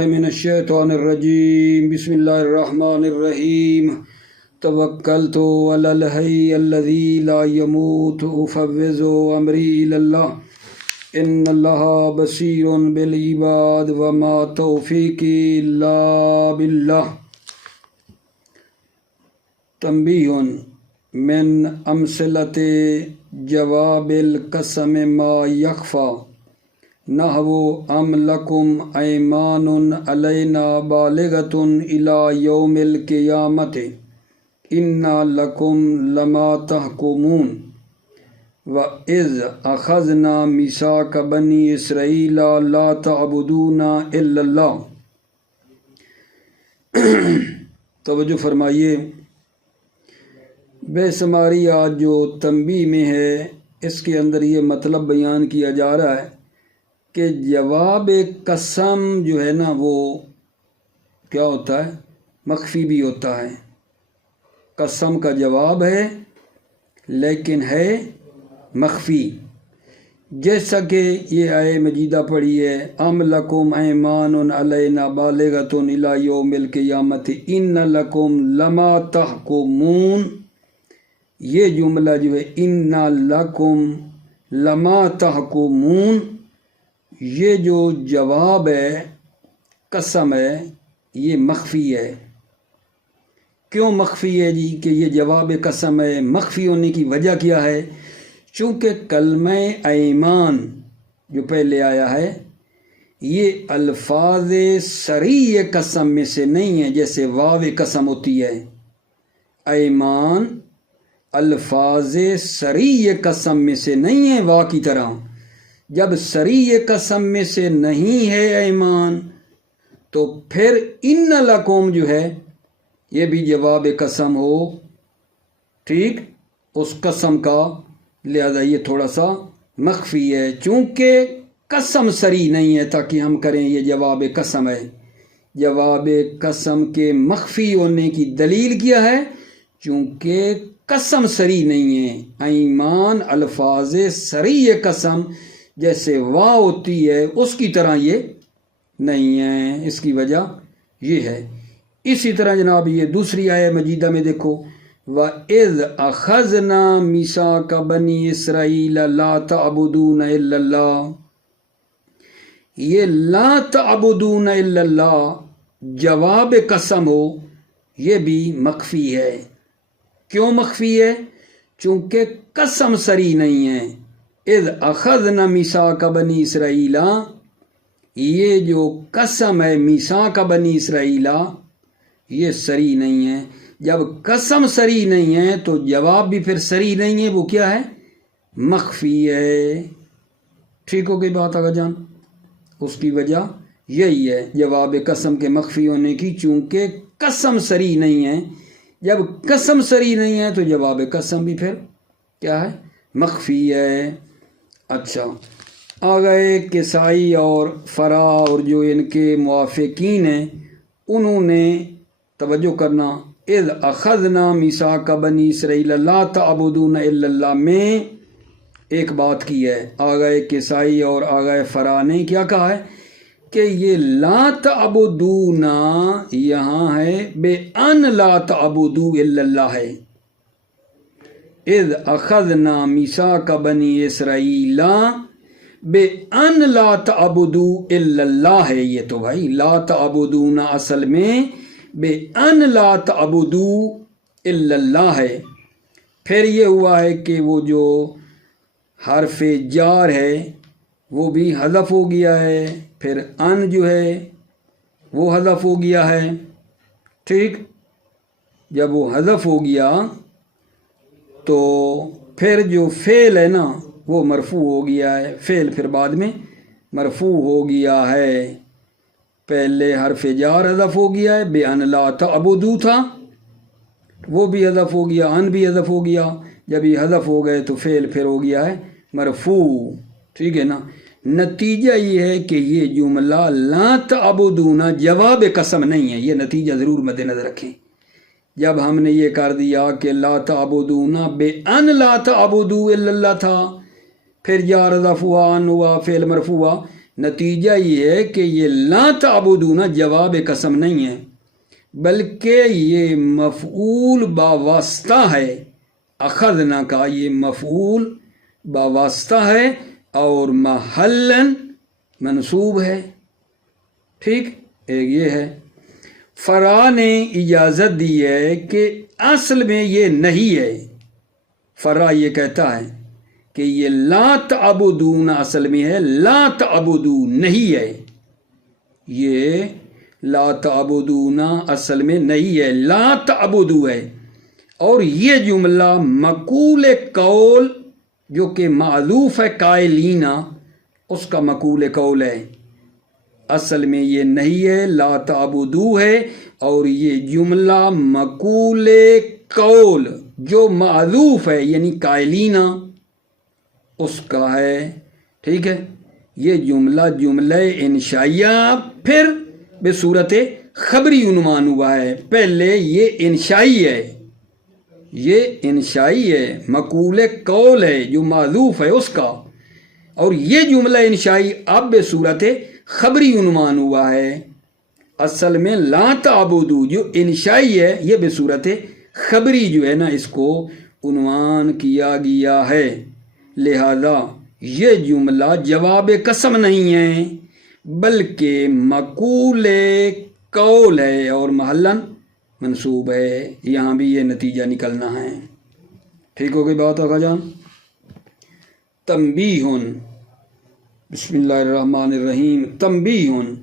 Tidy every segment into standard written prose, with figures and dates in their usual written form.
من الشیطان الرجیم بسم اللہ الرحمن الرحیم توکلت علی الحی الذی لا يموت افوض امری الی اللہ ان اللہ بصیر بالعباد وما توفیقی الا باللہ۔ تنبیہ من امثلۃ جواب القسم ما یخفی نحو ام لکم ایمان علینا بالغۃ الی یوم القیامۃ انا لکم لما تحکمون وَإِذْ أَخَذْنَا مِيثَاقَ بَنِي إِسْرَائِيلَ لَا تَعْبُدُونَ إِلَّا اللَّهَ۔ توجہ فرمائیے، بے شماری آج جو تنبیہ میں ہے اس کے اندر یہ مطلب بیان کیا جا رہا ہے کہ جواب قسم جو ہے نا وہ کیا ہوتا ہے، مخفی بھی ہوتا ہے۔ قسم کا جواب ہے لیکن ہے مخفی، جیسا کہ یہ آیے مجیدہ پڑھی ہے ام لکم ایمان علینا بالغۃ الی یوم القیامۃ ان لکم لما تحکمون۔ یہ جملہ جو ہے ان لکم لما تحکمون، یہ جو جواب ہے قسم ہے یہ مخفی ہے۔ کیوں مخفی ہے جی کہ یہ جواب قسم ہے؟ مخفی ہونے کی وجہ کیا ہے؟ چونکہ کلمہ ایمان جو پہلے آیا ہے یہ الفاظ صریح قسم میں سے نہیں ہے، جیسے واو قسم ہوتی ہے۔ ایمان الفاظ صریح قسم میں سے نہیں ہے وا کی طرح۔ جب صریح قسم میں سے نہیں ہے ایمان تو پھر ان لکم جو ہے یہ بھی جواب قسم ہو، ٹھیک، اس قسم کا، لہذا یہ تھوڑا سا مخفی ہے چونکہ قسم صریح نہیں ہے تاکہ ہم کریں یہ جواب قسم ہے۔ جواب قسم کے مخفی ہونے کی دلیل کیا ہے؟ چونکہ قسم صریح نہیں ہے۔ ایمان الفاظ صریح قسم جیسے وا ہوتی ہے اس کی طرح یہ نہیں ہے، اس کی وجہ یہ ہے۔ اسی طرح جناب یہ دوسری آیہ مجیدہ میں دیکھو وَإِذْ أَخَذْنَا مِيثَاقَ بَنِي إِسْرَائِيلَ لَا تَعْبُدُونَ إِلَّا اللَّهَ۔ یہ لا تعبدون الا اللہ جواب قسم ہو، یہ بھی مخفی ہے۔ کیوں مخفی ہے؟ چونکہ قسم صریح نہیں ہے۔ اذ اخذنا میثاق بنی اسرائیل، یہ جو قسم ہے میثاق بنی اسرائیل یہ صریح نہیں ہے۔ جب قسم صریح نہیں ہے تو جواب بھی پھر صریح نہیں ہے، وہ کیا ہے؟ مخفی ہے۔ ٹھیک ہو گئی بات آگا جان؟ اس کی وجہ یہی ہے جواب قسم کے مخفی ہونے کی، چونکہ قسم صریح نہیں ہے۔ جب قسم صریح نہیں ہے تو جواب قسم بھی پھر کیا ہے؟ مخفی ہے۔ اچھا، آگئے کسائی اور فرا اور جو ان کے موافقین ہیں انہوں نے توجہ کرنا اذ اخذنا میثاق بنی اسرائیل لا تعبدون الا اللہ میں ایک بات کی ہے۔ آگئے کسائی اور آگئے فرا نے کیا کہا ہے کہ یہ لا تعبدون یہاں ہے بے ان لا تعبدو الا اللہ ہے۔ اذ اخذنا میثاق بنی اسرائیل بے ان لا تعبدو الا اللہ ہے۔ یہ تو بھائی لا تعبدون اصل میں بے ان لا تعبدو الا اللہ ہے۔ پھر یہ ہوا ہے کہ وہ جو حرف جار ہے وہ بھی حذف ہو گیا ہے، پھر ان جو ہے وہ حذف ہو گیا ہے، ٹھیک۔ جب وہ حذف ہو گیا تو پھر جو فعل ہے نا وہ مرفوع ہو گیا ہے، فعل پھر بعد میں مرفوع ہو گیا ہے۔ پہلے حرف جار حذف ہو گیا ہے، بے ان لا تعبدو تھا وہ بھی حذف ہو گیا، ان بھی حذف ہو گیا۔ جب یہ حذف ہو گئے تو فعل پھر ہو گیا ہے مرفوع، ٹھیک ہے نا۔ نتیجہ یہ ہے کہ یہ جملہ لا تعبدون جواب قسم نہیں ہے، یہ نتیجہ ضرور مد نظر رکھیں۔ جب ہم نے یہ کر دیا کہ لا تعبدون بے ان لا تعبدو الا اللہ تھا، پھر جار حذف ہوا، ان ہوا، فعل مرفوع ہوا، نتیجہ یہ ہے کہ یہ لا تعبدون جواب قسم نہیں ہے، بلکہ یہ مفعول باواسطہ ہے، اخذنا کا یہ مفعول باواسطہ ہے اور محلن منصوب ہے۔ ٹھیک، ایک یہ ہے۔ فرا نے اجازت دی ہے کہ اصل میں یہ نہیں ہے، فرا یہ کہتا ہے کہ یہ لا تعبدون اصل میں ہے، لا تعبدون نہیں ہے، یہ لا تعبدون اصل میں نہیں ہے، لا تعبدو ہے۔ اور یہ جملہ مقول قول جو کہ معذوف ہے قائلینا، اس کا مقول قول ہے، اصل میں یہ نہیں ہے، لا تعبدو ہے، اور یہ جملہ مقول قول جو معذوف ہے یعنی قائلینا اس کا ہے۔ ٹھیک ہے، یہ جملہ انشائیہ پھر بصورت خبری عنوان ہوا ہے، پہلے یہ انشائی ہے، یہ انشائی ہے، مقول قول ہے جو معذوف ہے اس کا، اور یہ جملہ انشائی اب بصورت خبری عنوان ہوا ہے۔ اصل میں لا تعبدو جو انشائی ہے یہ بصورت خبری جو ہے نا اس کو عنوان کیا گیا ہے، لہذا یہ جملہ جواب قسم نہیں ہے بلکہ مقول قول ہے اور محلن منصوب ہے۔ یہاں بھی یہ نتیجہ نکلنا ہے۔ ٹھیک ہو گئی بات آقا جان؟ تنبیہن، بسم اللہ الرحمن الرحیم۔ تنبیہن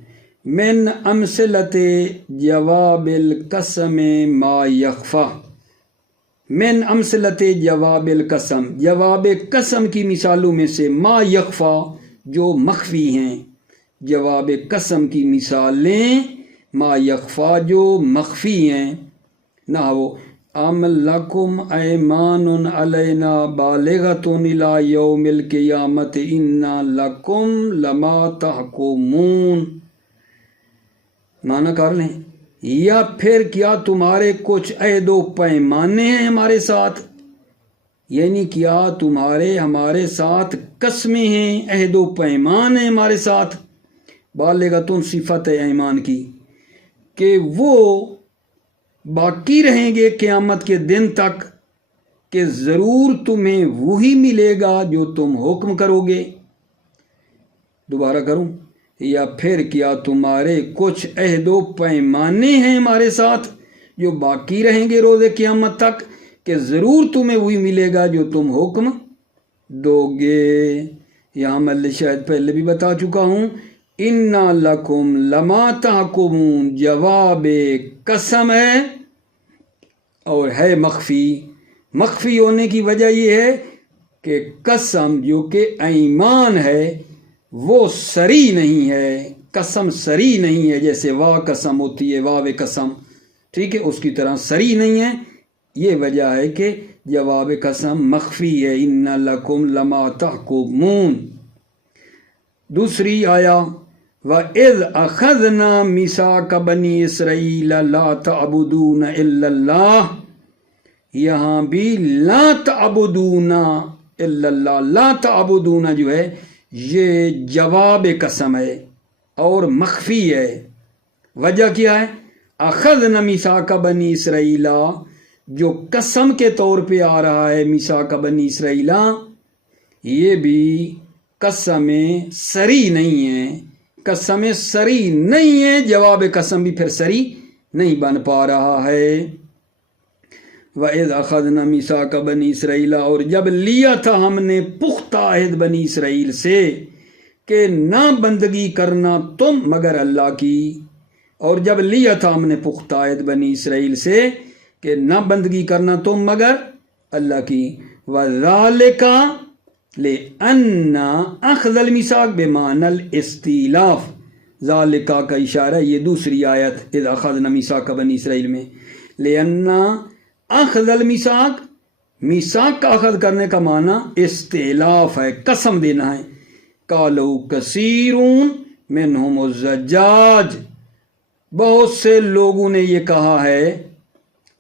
من امثلۃ جواب القسم ما یخفی، من امثلۃ جواب القسم، جواب قسم کی مثالوں میں سے ما یخفی جو مخفی ہیں، جواب قسم کی مثالیں ما یخفی جو مخفی ہیں۔ نحو ام لکم ایمان علینا بالغۃ الی یوم القیامۃ انا لکم لما تحکمون، معنی کر لیں، یا پھر کیا تمہارے کچھ عہد و پیمانے ہیں ہمارے ساتھ، یعنی کیا تمہارے ہمارے ساتھ قسمیں ہیں، عہد و پیمان ہیں ہمارے ساتھ، بالغتن صفت ہے ایمان کی کہ وہ باقی رہیں گے قیامت کے دن تک کہ ضرور تمہیں وہی ملے گا جو تم حکم کرو گے۔ دوبارہ کروں، یا پھر کیا تمہارے کچھ عہد و پیمانے ہیں ہمارے ساتھ جو باقی رہیں گے روز قیامت تک کہ ضرور تمہیں وہی ملے گا جو تم حکم دو گے۔ یہاں میں شاید پہلے بھی بتا چکا ہوں، انا لکم لما تحکمون جواب قسم ہے اور ہے مخفی۔ مخفی ہونے کی وجہ یہ ہے کہ قسم جو کہ ایمان ہے وہ سری نہیں ہے، قسم سری نہیں ہے، جیسے وا قسم ہوتی ہے، واو قسم، ٹھیک ہے، اس کی طرح سری نہیں ہے۔ یہ وجہ ہے کہ جواب قسم مخفی ہے، ان لکم لما تحکمون۔ دوسری آیا وَإِذْ أَخَذْنَا مِيثَاقَ بَنِي إِسْرَائِيلَ لَا تَعْبُدُونَ إِلَّا اللَّهَ، یہاں بھی لا تعبدون الا اللہ، لا تعبدون جو ہے یہ جواب قسم ہے اور مخفی ہے۔ وجہ کیا ہے؟ اخذنا میثاق بنی اسرائیل، جو قسم کے طور پہ آ رہا ہے میثاق بنی اسرائیل، یہ بھی قسم سری نہیں ہے، قسم سری نہیں ہے، جواب قسم بھی پھر سری نہیں بن پا رہا ہے۔ وَإِذْ أَخَذْنَا مِيثَاقَ بَنِي إِسْرَائِيلَ، اور جب لیا تھا ہم نے پختہ عہد بنی اسرائیل سے کہ نہ بندگی کرنا تم مگر اللہ کی، اور جب لیا تھا ہم نے پختہ عہد بنی اسرائیل سے کہ نہ بندگی کرنا تم مگر اللہ کی، وَذَلِكَ لِأَنَّ أَخْذَ الْمِيثَاقِ بِمَعْنَى الْإِسْتِئْلَافِ، ذَلِكَ کا اشارہ یہ دوسری آیت اذ اخذنا میثاق بنی اسرائیل میں، لِأَنَّ اخذ المیثاق، میثاق کا اخذ کرنے کا معنی استعلاف ہے، قسم دینا ہے۔ قالوا کثیرون منہم الزجاج، بہت سے لوگوں نے یہ کہا ہے،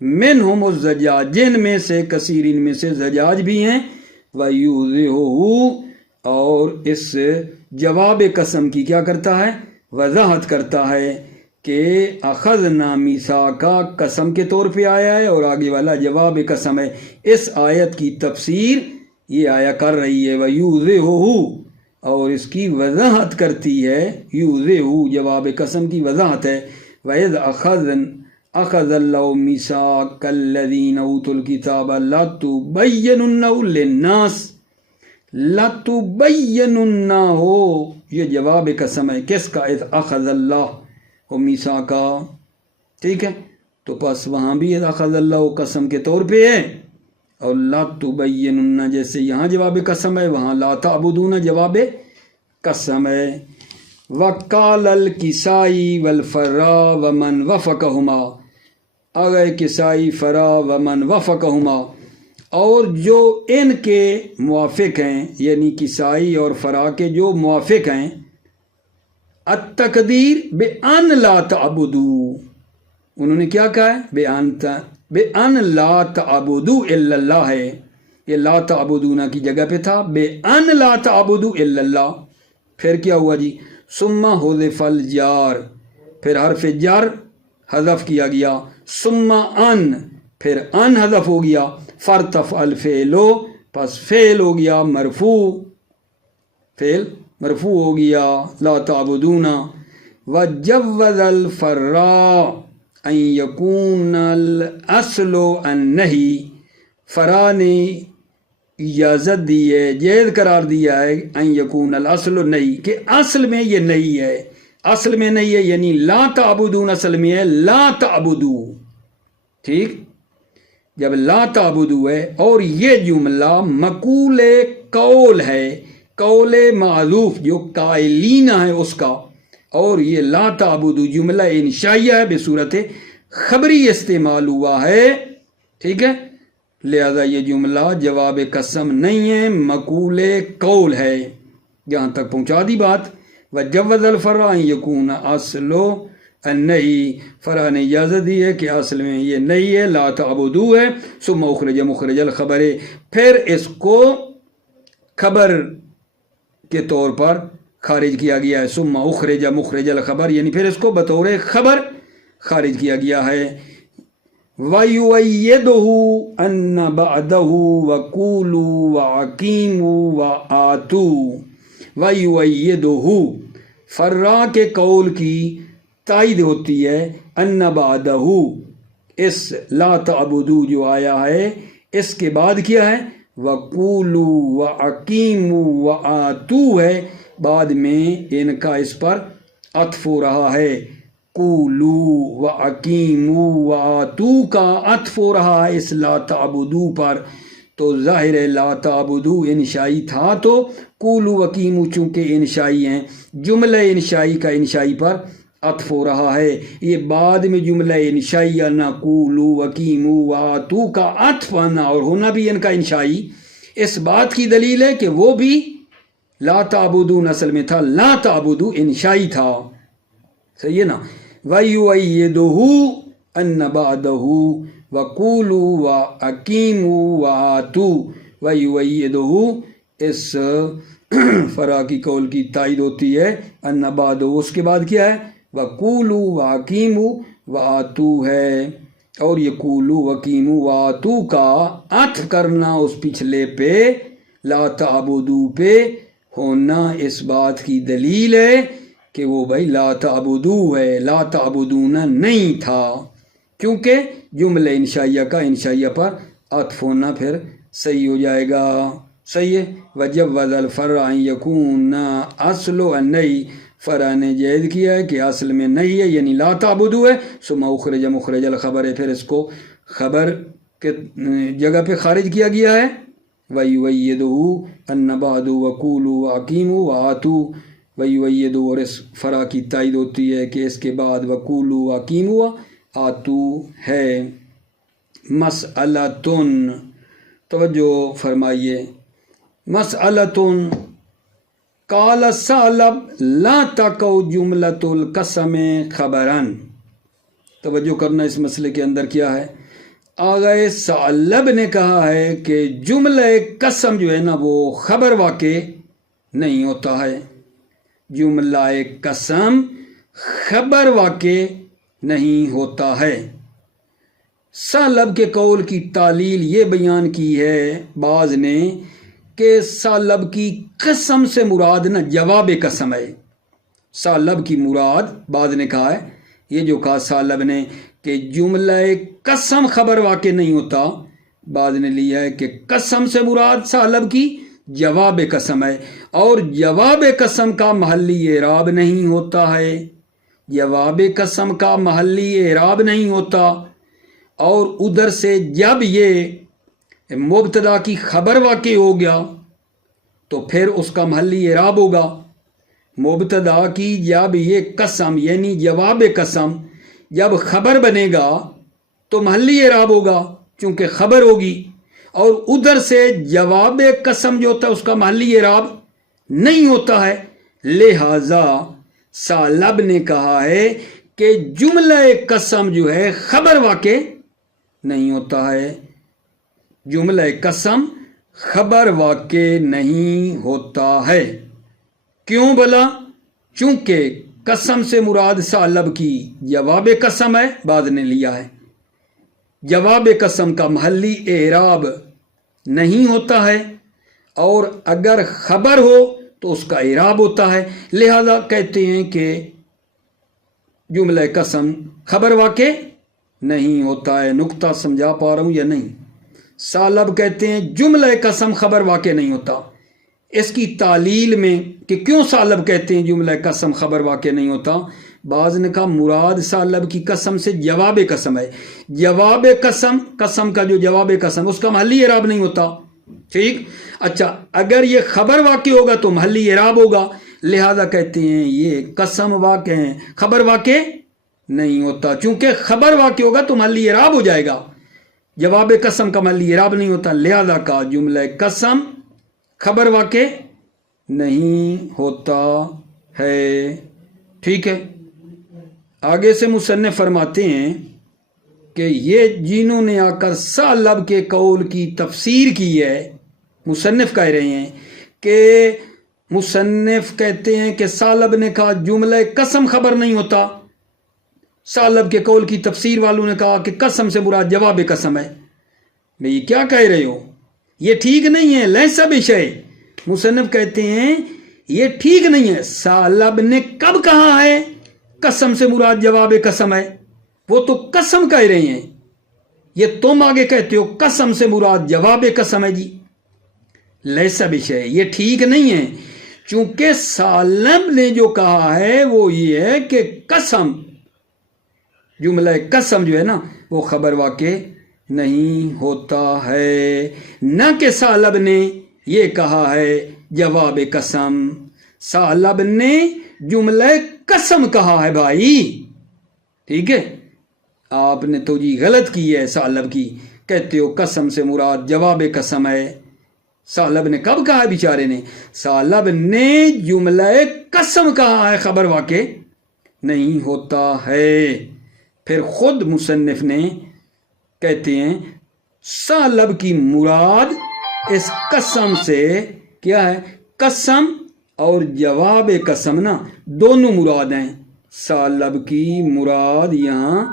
منہم الزجاج، جن میں سے کثیر ان میں سے زجاج بھی ہیں، وَيُوضِحُهُ اور اس جواب قسم کی کیا کرتا ہے؟ وضاحت کرتا ہے کہ اخذنا میثاقا قسم کے طور پہ آیا ہے اور آگے والا جواب قسم ہے۔ اس آیت کی تفسیر یہ آیا کر رہی ہے وَيُوضِحُهُ، اور اس کی وضاحت کرتی ہے۔ یوضِحُ جواب قسم کی وضاحت ہے۔ وَإِذْ أَخَذَ اللَّهُ مِيثَاقَ الَّذِينَ أُوتُوا الْكِتَابَ لَتُبَيِّنُنَّهُ لِلنَّاسِ، لَتُبَيِّنُنَّهُ یہ جواب قسم ہے کس کا؟ اذ اخذ اللہ میثاقا، ٹھیک ہے، تو پس وہاں بھی اذ اخذ اللہ قسم کے طور پہ ہے، اور لَتُبَيِّنُنَّ جیسے یہاں جواب قسم ہے وہاں لا تعبدون جواب قسم ہے۔ وَقَالَ الْكِسَائِي وَالْفَرَّا وَمَنْ وَفَقَهُمَا، اگر کسائی فرا ومن وفقهما اور جو ان کے موافق ہیں، یعنی کسائی اور فرا کے جو موافق ہیں، التقدیر بِأَن لَا تَعْبُدُوا، انہوں نے کیا کہا ہے؟ بِأَن لَا تَعْبُدُوا إِلَّا اللَّهِ ہے، یہ لا تعبدون کی جگہ پہ تھا، بِأَن لَا تَعْبُدُوا إِلَّا اللَّهِ، پھر کیا ہوا جی؟ ثم حذف الجار، پھر حرف جر حذف کیا گیا، ثم ان، پھر ان حذف ہو گیا، فارتفع الفعل، پس فعل ہو گیا مرفوع، فعل مرفوع ہو گیا لا تعبدون۔ وجوز الفراء ان یکون الاصل النہی، فرا نے اجازت دی ہے، جائز قرار دیا ہے، ان یکون الاصل النہی کہ اصل میں یہ نہیں ہے، اصل میں نہیں ہے، یعنی لا تعبدون اصل میں ہے لا تعبدو، ٹھیک، جب لا تعبدو ہے اور یہ جملہ مقول قول ہے، قول معذوف جو قائلین ہے اس کا، اور یہ لا تعبدو جملہ انشائیہ ہے، بصورت خبری استعمال ہوا ہے، ٹھیک ہے، لہذا یہ جملہ جواب قسم نہیں ہے، مقول قول ہے۔ یہاں تک پہنچا دی بات۔ وجوز الفرع ان یکون اصل النہی، فرع نے اجازت دی ہے کہ اصل میں یہ نہیں ہے، لا تعبدو ہے، ثم اخرج مخرج الخبر، پھر اس کو خبر کے طور پر خارج کیا گیا ہے، ثم اخرج مخرج الخبر، یعنی پھر اس کو بطور خبر خارج کیا گیا ہے۔ وَيُؤَيِّدُهُ أَنَّ بَعْدَهُ وَقُولُوا وَأَقِيمُوا وَآتُوا، وَيُؤَيِّدُهُ فرا کے قول کی تائید ہوتی ہے، ان بعدہ اس لا تعبدو جو آیا ہے اس کے بعد کیا ہے؟ وَقُولُوا وَأَقِيمُوا وَآتُوا ہے، بعد میں ان کا اس پر عطف ہو رہا ہے، قولوا وَأَقِيمُوا وَآتُوا کا عطف ہو رہا ہے اس لا تعبدو پر، تو ظاہر ہے لا تعبدو انشائی تھا تو قولوا وَأَقِيمُوا چونکہ انشائی ہیں، جملہ انشائی کا انشائی پر عطف ہو رہا ہے، یہ بعد میں جملہ انشائی آنا، قولوا وَأَقِيمُوا وَآتُوا کا عطف آنا اور ہونا بھی ان کا انشائی، اس بات کی دلیل ہے کہ وہ بھی لا تعبدون اصل میں تھا، لا تعبدو انشائی تھا، صحیح ہے نا۔ وَيُؤَيِّدُهُ أَنَّ بَعْدَهُ وَقُولُوا وَأَقِيمُوا وَآتُوا، وَيُؤَيِّدُهُ اس فرا کی قول کی تائید ہوتی ہے، ان بعدہ اس کے بعد کیا ہے؟ وَقُولُوا وَأَقِيمُوا وَآتُوا ہے، اور یہ قولوا وَأَقِيمُوا وَآتُوا کا عطف کرنا اس پچھلے پہ لا تعبدو پہ ہونا اس بات کی دلیل ہے کہ وہ بھائی لا تعبدو ہے، لا تعبدون نہیں تھا، کیونکہ جملہ انشائیہ کا انشائیہ پر عطف ہونا پھر صحیح ہو جائے گا، صحیح ہے۔ وجوز الفرع ان یکون اصل النہی، فرع نے جائز کیا ہے کہ اصل میں نہیں ہے، یعنی لا تعبدو ہے، ثم اخرج مخرج الخبر ہے، پھر اس کو خبر کے جگہ پہ خارج کیا گیا ہے۔ وَيُؤَيِّدُهُ أَنَّ بَعْدُ وَقُولُوا وَأَقِيمُوا وَآتُوا، وَيُؤَيِّدُ اور اس فرع کی تائید ہوتی ہے کہ اس کے بعد وَقُولُوا وَأَقِيمُوا وَآتُوا ہے۔ مسئلۃن، توجہ فرمائیے، مسئلۃن قال ثعلب لا تقع جملۃ القسم خبرا، توجہ کرنا اس مسئلے کے اندر کیا ہے، آغا ثعلب نے کہا ہے کہ جملہ قسم جو ہے نا وہ خبر واقع نہیں ہوتا ہے، جملہ قسم خبر واقع نہیں ہوتا ہے۔ ثعلب کے قول کی تعلیل یہ بیان کی ہے بعض نے کہ ثعلب کی قسم سے مراد نہ جواب قسم ہے۔ ثعلب کی مراد بعض نے کہا ہے، یہ جو کہا ثعلب نے کہ جملہ قسم خبر واقع نہیں ہوتا، بعض نے لیا ہے کہ قسم سے مراد ثعلب کی جواب قسم ہے، اور جواب قسم کا محلی اعراب نہیں ہوتا ہے، جواب قسم کا محلی اعراب نہیں ہوتا، اور ادھر سے جب یہ مبتدا کی خبر واقع ہو گیا تو پھر اس کا محلی اعراب ہوگا۔ مبتدا کی جب یہ قسم یعنی جواب قسم جب خبر بنے گا تو محلی اعراب ہوگا چونکہ خبر ہوگی، اور ادھر سے جواب قسم جو ہوتا ہے اس کا محلی اعراب نہیں ہوتا ہے، لہذا ثعلب نے کہا ہے کہ جملہ قسم جو ہے خبر واقع نہیں ہوتا ہے، جملہ قسم خبر واقع نہیں ہوتا ہے۔ کیوں بھلا؟ چونکہ قسم سے مراد ثعلب کی جواب قسم ہے، بعض نے لیا ہے، جواب قسم کا محلی اعراب نہیں ہوتا ہے، اور اگر خبر ہو تو اس کا اعراب ہوتا ہے، لہذا کہتے ہیں کہ جملہ قسم خبر واقع نہیں ہوتا ہے۔ نقطہ سمجھا پا رہا ہوں یا نہیں؟ ثعلب کہتے ہیں جملہ قسم خبر واقع نہیں ہوتا۔ اس کی تعلیل میں کہ کیوں ثعلب کہتے ہیں جملہ قسم خبر واقع نہیں ہوتا، بعض نے کہا مراد ثعلب کی قسم سے جواب قسم ہے، جواب قسم قسم کا جو جواب قسم اس کا محلی اعراب نہیں ہوتا، ٹھیک؟ اچھا، اگر یہ خبر واقع ہوگا تو محلی اعراب ہوگا، لہذا کہتے ہیں یہ قسم واقع ہیں خبر واقع نہیں ہوتا، چونکہ خبر واقع ہوگا تو محلی اعراب ہو جائے گا، جواب قسم کا محلی اعراب نہیں ہوتا، لہذا کا جملہ قسم خبر واقع نہیں ہوتا ہے، ٹھیک ہے؟ آگے سے مصنف فرماتے ہیں کہ یہ جنہوں نے آ کر ثعلب کے قول کی تفسیر کی ہے، مصنف کہہ رہے ہیں کہ مصنف کہتے ہیں کہ ثعلب نے کہا جملہ قسم خبر نہیں ہوتا، ثعلب کے قول کی تفسیر والوں نے کہا کہ قسم سے مراد جواب قسم ہے۔ بھئی کیا کہہ رہے ہو؟ یہ ٹھیک نہیں ہے، لیسا بشیء۔ مصنف کہتے ہیں یہ ٹھیک نہیں ہے۔ ثعلب نے کب کہا ہے قسم سے مراد جواب قسم ہے؟ وہ تو قسم کہہ رہے ہیں، یہ تم آگے کہتے ہو قسم سے مراد جواب قسم ہے جی، لیسا بشیء، یہ ٹھیک نہیں ہے، چونکہ ثعلب نے جو کہا ہے وہ یہ ہے کہ قسم جملہ قسم جو ہے نا وہ خبر واقع نہیں ہوتا ہے، نہ کہ ثعلب نے یہ کہا ہے جواب قسم، ثعلب نے جملہ قسم کہا ہے بھائی، ٹھیک ہے؟ آپ نے تو جی غلط کی ہے ثعلب کی، کہتے ہو قسم سے مراد جواب قسم ہے۔ ثعلب نے کب کہا ہے بیچارے نے؟ ثعلب نے جملہ قسم کہا ہے خبر واقع نہیں ہوتا ہے۔ پھر خود مصنف نے کہتے ہیں ثعلب کی مراد اس قسم سے کیا ہے؟ قسم اور جواب قسم نا دونوں مراد ہیں، ثعلب کی مراد یہاں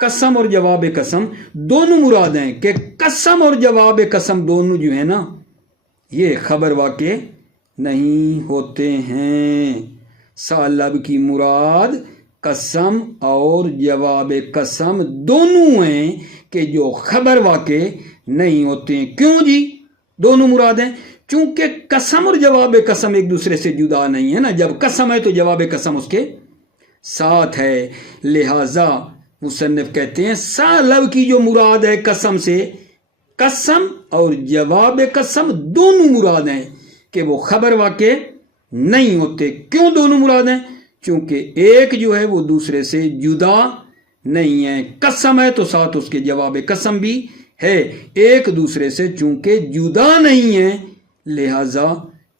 قسم اور جواب قسم دونوں مراد ہیں کہ قسم اور جواب قسم دونوں جو ہیں نا یہ خبر واقع نہیں ہوتے ہیں۔ ثعلب کی مراد قسم اور جواب قسم دونوں ہیں کہ جو خبر واقع نہیں ہوتے ہیں۔ کیوں جی دونوں مراد ہیں؟ چونکہ قسم اور جواب قسم ایک دوسرے سے جدا نہیں ہے نا، جب قسم ہے تو جواب قسم اس کے ساتھ ہے، لہذا مصنف کہتے ہیں ثعلب کی جو مراد ہے قسم سے، قسم اور جواب قسم دونوں مراد ہیں کہ وہ خبر واقع نہیں ہوتے۔ کیوں دونوں مراد ہیں؟ چونکہ ایک جو ہے وہ دوسرے سے جدا نہیں ہے، قسم ہے تو ساتھ اس کے جواب قسم بھی ہے، ایک دوسرے سے چونکہ جدا نہیں ہے لہذا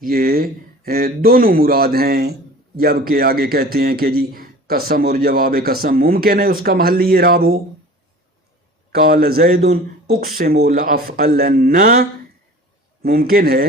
یہ دونوں مراد ہیں۔ جبکہ آگے کہتے ہیں کہ جی قسم اور جواب قسم ممکن ہے اس کا محلی اعراب ہو، قال زید اقسم لافعلن، ممکن ہے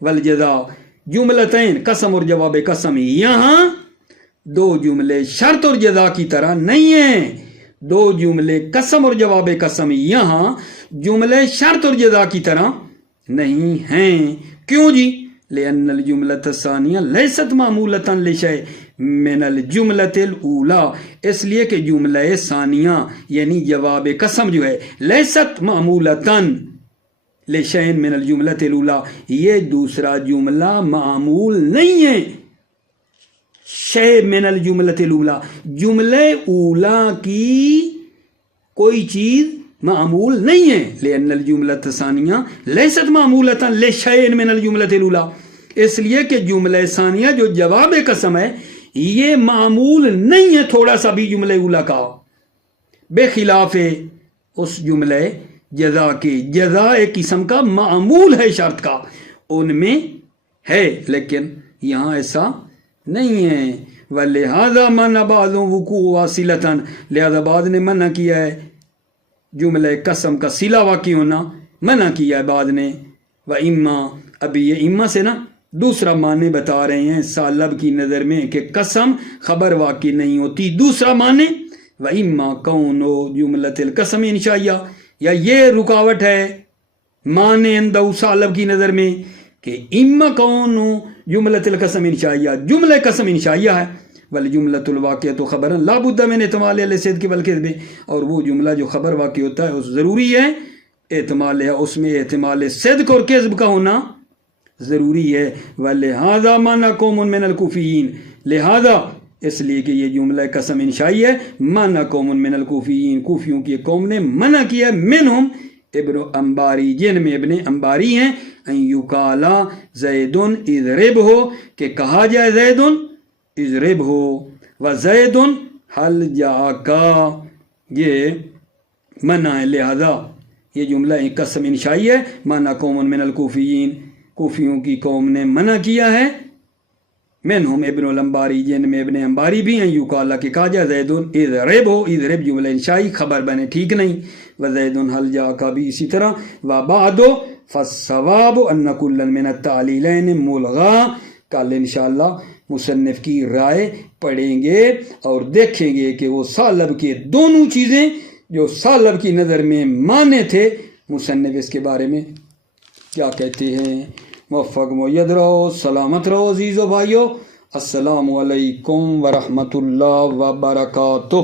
والجزا جملتین قسم اور جواب قسم یہاں دو جملے شرط اور جزا کی طرح نہیں ہیں. دو جملے قسم اور جواب قسم یہاں جملے شرط اور جزا کی طرح نہیں ہیں. کیوں جی؟ لأن الجملة الثانية ليست معمولة لشيء من الجملة الأولى، اس لیے کہ جملہ ثانیہ یعنی جواب قسم جو ہے لیست معمولة لشيء من الجملة الأولى، یہ دوسرا جملہ معمول نہیں ہے شیء من الجملة الأولى، جملہ اولا کی کوئی چیز معمول نہیں ہے. لأن الجملة الثانیہ لیست معمولة لشيء من الجملة الأولى، اس لیے کہ جملہ ثانیہ جو جواب قسم ہے یہ معمول نہیں ہے تھوڑا سا بھی جملہ اولا کا، بے خلاف اس جملہ جزا کے. جزا ایک قسم کا معمول ہے شرط کا، ان میں ہے لیکن یہاں ایسا نہیں ہے. وَلِهَذَا مَنَّ بَعْضُ وُقُوعُ وَاصِلَةً، لہذا بعض نے منع کیا ہے جملہ قسم کا صلہ واقع ہونا منع کیا ہے بعض نے. وَإِمَّا، ابھی یہ اما سے نا دوسرا معنی بتا رہے ہیں سالب کی نظر میں کہ قسم خبر واقع نہیں ہوتی. دوسرا معنی وَإِمَّا كَوْنُ جملۃ القسم انشائیہ، یا یہ رکاوٹ ہے معنی اندو سالب کی نظر میں کہ اما کون جملۃ القسم انشائیہ جملہ قسم انشائیہ ہے. والجملۃ الواقعۃ خبرا لا بد من احتمال الصدق والکذب، اور وہ جملہ جو خبر واقع ہوتا ہے اس ضروری ہے احتمال ہے اس میں احتمال صدق اور کذب کا ہونا ضروری ہے. ولہذا مانا قوم من الکوفیین، لہذا اس لیے کہ یہ جملہ قسم انشائی ہے. مانا قوم من الکوفیین، کوفیوں کی قوم نے منع کیا. منہم ابن انباری، جن میں ابن انباری ہیں. ان یقالا زید اضرب ہو، کہ کہا جائے زید اضرب ہو، و زید حل جاکا، یہ منع ہے. لہذا یہ جملہ قسم انشائی ہے. مانا قوم من الکوفیین، کوفیوں کی قوم نے منع کیا ہے. منہم ابن الانباری، جن میں ابن انباری بھی ہیں. یقالا کہ کہا جائے زید اضرب ہو، اضرب جملہ انشائی خبر بنے ٹھیک نہیں. وزید حل جاکا بھی اسی طرح. وبعد فالصواب ان کلا من التعلیلین ملغا. کل انشاءاللہ مصنف کی رائے پڑھیں گے اور دیکھیں گے کہ وہ سالب کے دونوں چیزیں جو سالب کی نظر میں مانے تھے مصنف اس کے بارے میں کیا کہتے ہیں. موفق مؤید رہو، سلامت رہو عزیز و بھائیو. السلام علیکم ورحمۃ اللہ وبرکاتہ.